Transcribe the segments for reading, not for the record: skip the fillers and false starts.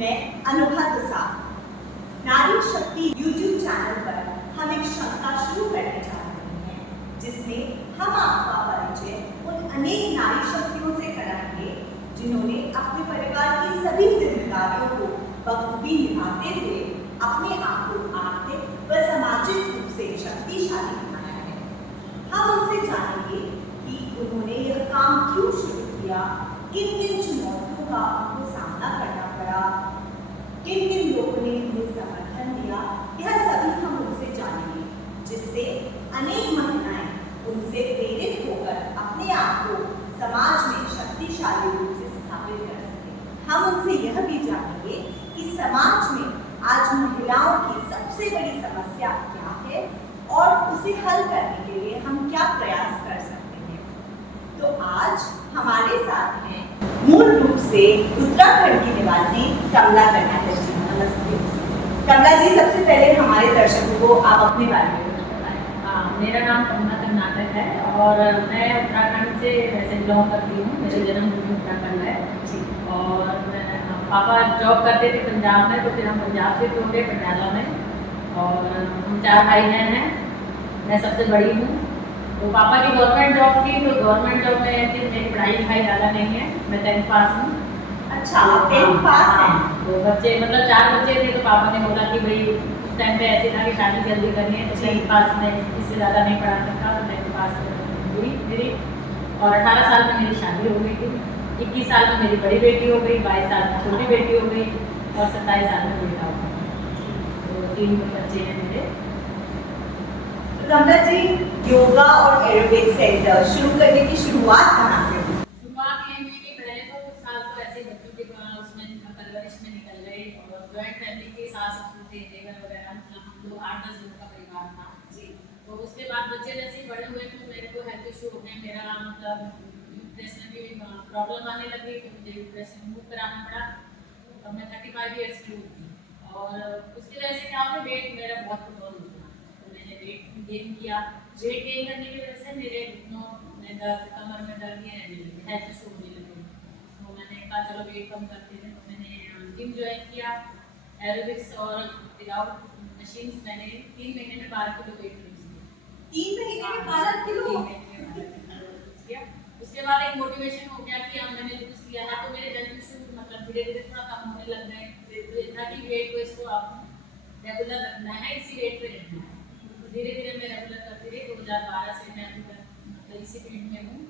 मैं अनुभा प्रसाद। नारी शक्ति यूट्यूब चैनल पर हम एक श्रृंखला शुरू करने जा रहे हैं, जिसमें हम आपका परिचय उन अनेक नारी शक्तियों से कराएंगे जिन्होंने अपने परिवार की सभी जिम्मेदारियों को बखूबी निभाते हुए अपने आप को आर्थिक व सामाजिक रूप से शक्तिशाली बनाया है। हम उनसे जानेंगे कि उन्होंने यह काम क्यों शुरू किया, किन किन चुनौतियों का उनको सामना करना पड़ा, किन किन लोगों ने उन्हें समर्थन दिया, यह सभी हम उनसे जानेंगे, जिससे अनेक महिलाएं उनसे प्रेरित होकर अपने आप को समाज में शक्तिशाली रूप से स्थापित कर सकें। हम उनसे यह भी जानेंगे कि समाज में आज महिलाओं की सबसे बड़ी समस्या क्या है और उसे हल करने के लिए हम क्या प्रयास कर सकते हैं। तो आज हमारे साथ हैं मूल रूप से उत्तराखंड की निवासी कमला कर्नाटक जी। नमस्ते कमला जी, सबसे पहले हमारे दर्शकों को आप अपने बारे में बताएं। मेरा नाम कमला कर्नाटक है और मैं उत्तराखंड से वैसे बिलोंग करती हूँ। मेरी जन्मभूमि उत्तराखंड है जी। और पापा जॉब करते थे पंजाब में, तो फिर हम पंजाब से हो गए पटियाला में और हम 4 भाई बहन हैं। मैं सबसे बड़ी हूँ। तो पापा की गवर्नमेंट जॉब थी, तो गवर्नमेंट जॉब में थी, मेरी पढ़ाई लिखाई ज़्यादा नहीं है, मैं 10th पास हूँ। अच्छा, आप 10th पास हैं। तो बच्चे मतलब 4 बच्चे थे, तो पापा ने बोला कि भाई उस टाइम पे ऐसे था कि शादी जल्दी करनी है, तो 10th पास में इससे ज़्यादा नहीं पढ़ा सकता, तो 10th पास हुई मेरी और 18 साल में मेरी शादी हो गई थी। 21 साल में मेरी बड़ी बेटी हो गई, 22 साल में छोटी बेटी हो गई और 27 साल में बेटा हो गया। तो 3 बच्चे हैं मेरे। कमला जी, योगा और एरोबिक सेंटर शुरू करने की शुरुआत कहाँ से हुई? शुरुआत ये हुई कि पहले तो कुछ साल तो ऐसे बच्चों के उसमें परवरिश में निकल गए और जॉइंट फैमिली के सास ससुर थे, देवर वगैरह, मतलब हम लोग 8-10 लोगों का परिवार था जी। तो उसके बाद बच्चे जैसे बड़े हुए तो मेरे को हेल्थ इशू हो गए, मेरा मतलब यूट्रस में भी प्रॉब्लम आने लगी, तो मुझे यूट्रस रिमूव कराना पड़ा और मैं 35 ईयर्स की थी। और उसकी वजह से क्या होता, वेट मेरा बहुत कंट्रोल होता, तो मैंने वेट गेन किया। वेट गेन करने की वजह से मेरे घुटनों में दर्द, कमर में दर्द ये रहने लगे, हेल्थ इशू होने लगे। तो मैंने कहा चलो वेट कम करते हैं, तो मैंने जिम ज्वाइन किया, एरोबिक्स और विदाउट मशीन्स। मैंने 3 महीने में 12 किलो वेट लूज किया। 3 महीने में 12 किलो? किया। उसके बाद एक मोटिवेशन हो गया कि अब मैंने लूज किया है, तो मेरे हेल्थ इशू मतलब धीरे धीरे थोड़ा कम होने लग गए। तो इतना कि वेट को इसको आप रेगुलर रखना है, इसी वेट पे रहना है। धीरे धीरे मैं रेगुलर करती रही। 2012 से मैं अभी तक मतलब इसी फील्ड में हूँ।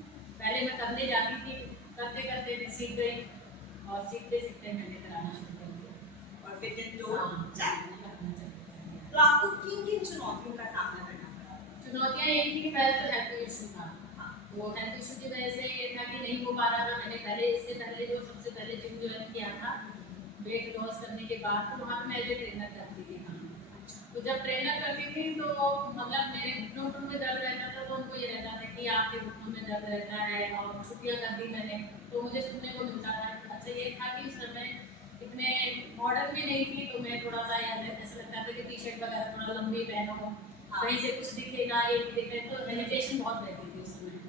पहले मैं करने जाती थी, करते करते मैं सीख गई और सीखते सीखते मैंने कराना शुरू कर दिया और फिर तो आपको किन किन चुनौतियों का सामना करना पड़ा? चुनौतियाँ यही थी कि पहले तो हेल्थ इशू था। वो हेल्थ इशू की वजह से ये था कि नहीं हो पा रहा था। मैंने पहले इससे पहले जो सबसे पहले जिम ज्वाइन किया था वेट लॉस करने के बाद, तो वहाँ पर मैं एज ए ट्रेनर करती थी। तो जब ट्रेनर करती थी तो मतलब मेरे घुटनों में दर्द रहता था, तो उनको ये रहता था कि आपके घुटनों में दर्द रहता है और छुट्टियाँ कर दी मैंने। तो मुझे सुनने को मिलता था। अच्छा ये था कि उस समय इतने मॉडर्न भी नहीं थी, तो मैं थोड़ा सा ऐसा लगता था कि टी-शर्ट वगैरह थोड़ा लंबी पहनो, कहीं से कुछ दिखेगा ये नहीं दिखे, तो हेजिटेशन बहुत रहती थी उस समय।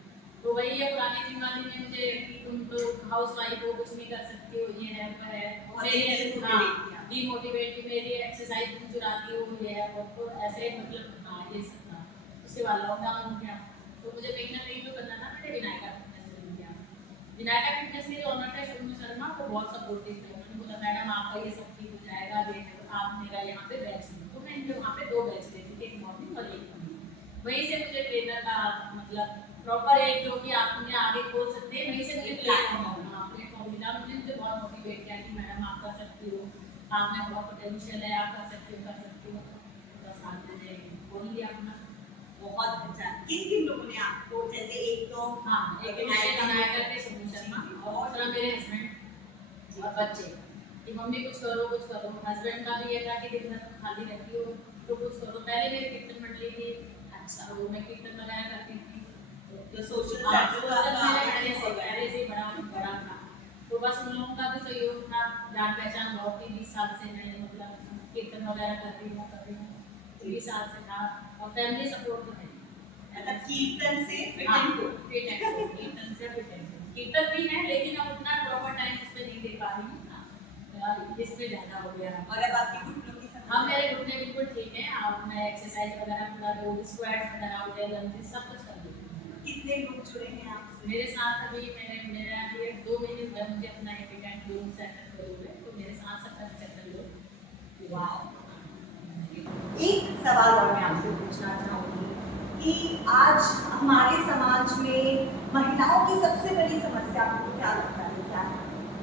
तो वही है पुरानी जिम्मेदारी में मुझे कि तुम तो हाउस वाइफ हो, कुछ नहीं कर सकती हो, ये है वो है, डीमोटिवेट की मेरी एक्सरसाइज तुम चुराती हो, ये है वो, तो ऐसे मतलब हाँ ये सब था। उसके बाद लॉकडाउन हो गया, तो मुझे कहीं ना कहीं तो करना था। मैंने विनायका फिटनेस ज्वाइन किया। विनायका फिटनेस के जो ऑनर थे सोनू शर्मा, वो बहुत सपोर्टिव थे। उन्होंने बोला मैडम आपका ये सब ठीक हो जाएगा, ये आप मेरा यहाँ पे बैच लो। तो मैं इनके वहाँ पे 2 बैच लेती थी, एक मॉर्निंग और एक इवनिंग। वहीं से मुझे ट्रेनर का मतलब प्रॉपर एक जो कि आप मुझे आगे खोल सकते हैं, वहीं से मुझे प्लेटफॉर्म मिला। मुझे बहुत मोटिवेट किया कि मैडम आप कर सकती हो, आप में बहुत पोटेंशियल है, आप कर सकते हो, कर सकते हो। बस आप मैंने बोल लिया अपना। बहुत अच्छा। किन किन लोगों ने आपको, जैसे एक तो हाँ एक विनायका के सोनू शर्मा और मेरे हस्बैंड और बच्चे कि मम्मी कुछ करो कुछ करो। हस्बैंड का भी ये था कि दिन भर खाली रहती हो तो कुछ करो। पहले मेरी कीर्तन मंडली थी, अच्छा वो मैं कीर्तन वगैरह करती थी, तो सोशल पहले से बड़ा था। तो बस उन लोगों का भी सहयोग था, जान पहचान बहुत थी। 20 साल से मैं मतलब कीर्तन वगैरह करती हूँ 20 साल से था और फैमिली सपोर्ट तो है। मतलब कीर्तन से कीर्तन भी है, लेकिन अब उतना प्रॉपर टाइम उस पर नहीं दे पा रही हूँ। इसमें ज़्यादा हो गया। और अब आपकी घुटनों की समस्या? हाँ, मेरे घुटने बिल्कुल ठीक हैं। अब मैं एक्सरसाइज वगैरह पूरा जो स्क्वाट्स वगैरह हो गए, लंजेस सब कुछ कर लेती हूँ। कितने लोग जुड़े हैं आपसे? मेरे साथ अभी मेरा ये 2 महीने हुए मुझे अपना एपिडेंट रूम सेटअप करे हुए, तो मेरे साथ 70-75 लोग। वाह! एक सवाल और मैं आपसे पूछना चाहूँगी कि आज हमारे समाज में महिलाओं की सबसे बड़ी समस्या आपको क्या लगता है, क्या है?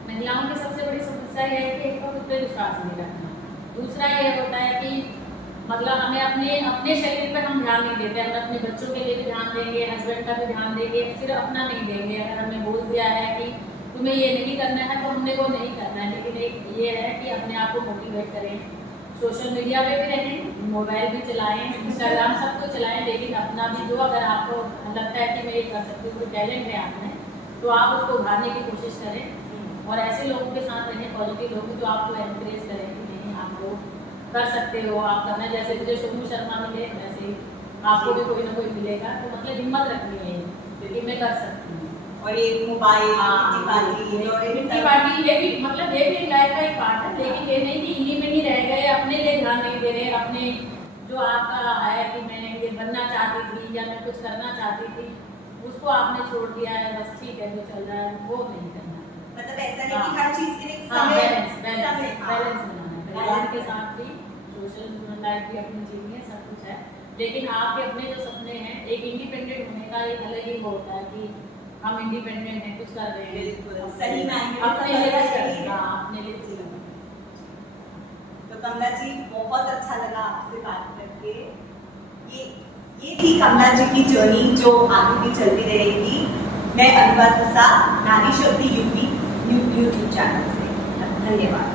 महिलाओं की सबसे बड़ी समस्या ये है कि एक तो खुद पे विश्वास नहीं रखना। दूसरा ये होता है कि मतलब हमें अपने शरीर पर हम ध्यान नहीं देते। हम अपने बच्चों के लिए भी ध्यान देंगे, हस्बैंड का भी ध्यान देंगे, सिर्फ अपना नहीं देंगे। अगर हमें बोल दिया है कि तुम्हें ये नहीं करना है तो हमने वो नहीं करना है। लेकिन एक ये है कि अपने आप को मोटिवेट करें, सोशल मीडिया पे भी रहें, मोबाइल भी चलाएं, इंस्टाग्राम सब कुछ चलाएं, लेकिन अपना भी जो अगर आपको लगता है कि मैं ये कर सकती हूँ, कोई टैलेंट है आप में, तो आप उसको उभारने की कोशिश करें और ऐसे लोगों के साथ रहें, पॉजिटिव लोग जो आपको एनकरेज करें कि नहीं आप लोग कर सकते हो, आप करना। जैसे मुझे शुभम शर्मा मिले वैसे ही आपको भी कोई ना कोई मिलेगा। तो मतलब हिम्मत रखनी है क्योंकि मैं कर सकती हूँ। और ये मोबाइल, किटी पार्टी, ये भी मतलब ये भी लाइफ का एक पार्ट है, लेकिन ये नहीं कि इन्हीं में ही रह गए, अपने लिए ध्यान नहीं दे रहे। अपने जो आपका है कि मैं ये बनना चाहती थी या मैं कुछ करना चाहती थी, उसको आपने छोड़ दिया है, बस ठीक है जो चल रहा है वो नहीं करना। मतलब ऐसा नहीं कि हर चीज के लिए बैलेंस बनाना है, परिवार के बैलेंस साथ भी सोशल लाइफ भी अपनी जीवनी है, सब कुछ है। लेकिन आपके अपने जो सपने हैं, एक इंडिपेंडेंट होने का एक अलग ही वो होता है कि हम इंडिपेंडेंट हैं, कुछ कर रहे हैं, बिल्कुल सही मायने में अपने लिए समझना कुछ चाहिए। करना, अपने लिए कुछ करना। तो कमला जी बहुत अच्छा लगा आपसे बात करके। ये थी कमला जी की जर्नी जो आगे भी चलती रहेगी। मैं अनुराग प्रसाद, नारी शक्ति यूपी यूट्यूब चैनल से। धन्यवाद।